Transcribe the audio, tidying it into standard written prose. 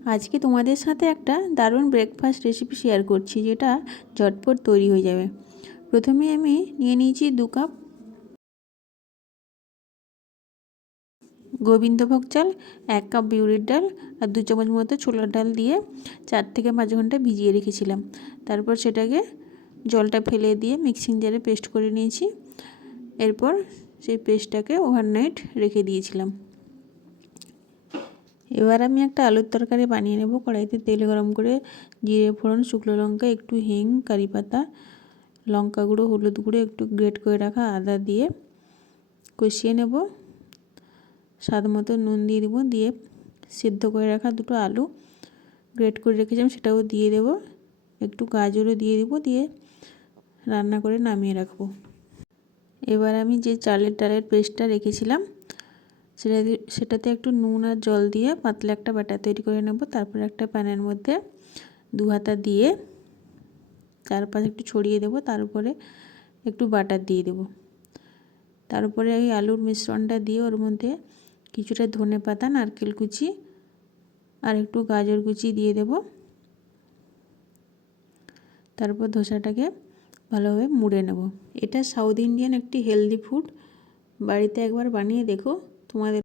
আজকে তোমাদের সাথে একটা দারুণ ব্রেকফাস্ট রেসিপি শেয়ার করছি, যেটা ঝটপট তৈরি হয়ে যাবে। প্রথমে আমি নিয়ে নিয়েছি 2 কাপ গোবিন্দভোগ চাল, 1 কাপ বিউলির ডাল আর 2 চামচ মতো ছোলার ডাল দিয়ে 4 থেকে 5 ঘন্টা ভিজিয়ে রেখেছিলাম। তারপর সেটাকে জলটা ফেলে দিয়ে মিক্সিং জারে পেস্ট করে নিয়েছি। এরপর সেই পেস্টটাকে ওভারনাইট রেখে দিয়েছিলাম। এবার আমি একটা আলুর তরকারি বানিয়ে নেব। কড়াইতে তেল গরম করে জিরে ফোড়ন, শুকনো লঙ্কা, একটু হিং, কারি পাতা, লঙ্কা গুঁড়ো, হলুদ গুঁড়ো, একটু গ্রেট করে রাখা আদা দিয়ে কষিয়ে নেব। স্বাদ মতো নুন দিয়ে দেবো, দিয়ে সিদ্ধ করে রাখা 2টো আলু গ্রেট করে রেখেছিলাম সেটাও দিয়ে দেব, একটু গাজরও দিয়ে দেবো, দিয়ে রান্না করে নামিয়ে রাখবো। এবার আমি যে চালের ডালের পেস্টটা রেখেছিলাম সেটাতে একটু নুন আর জল দিয়ে পাতলা একটা ব্যাটার তৈরি করে নেব। তারপর একটা প্যানের মধ্যে 2 হাতা দিয়ে চারপাশে একটু ছড়িয়ে দেব, তার উপরে একটু বাটার দিয়ে দেব। তারপরে এই আলুর মিশ্রণটা দিয়ে ওর মধ্যে কিছুটা ধনেপাতা, নারকেল কুচি আর একটু গাজর কুচি দিয়ে দেব। তারপর ধোসাটাকে ভালোভাবে মুড়ে নেব। এটা সাউথ ইন্ডিয়ান একটি হেলদি ফুড। বাড়িতে একবার বানিয়ে দেখো। তোমাদের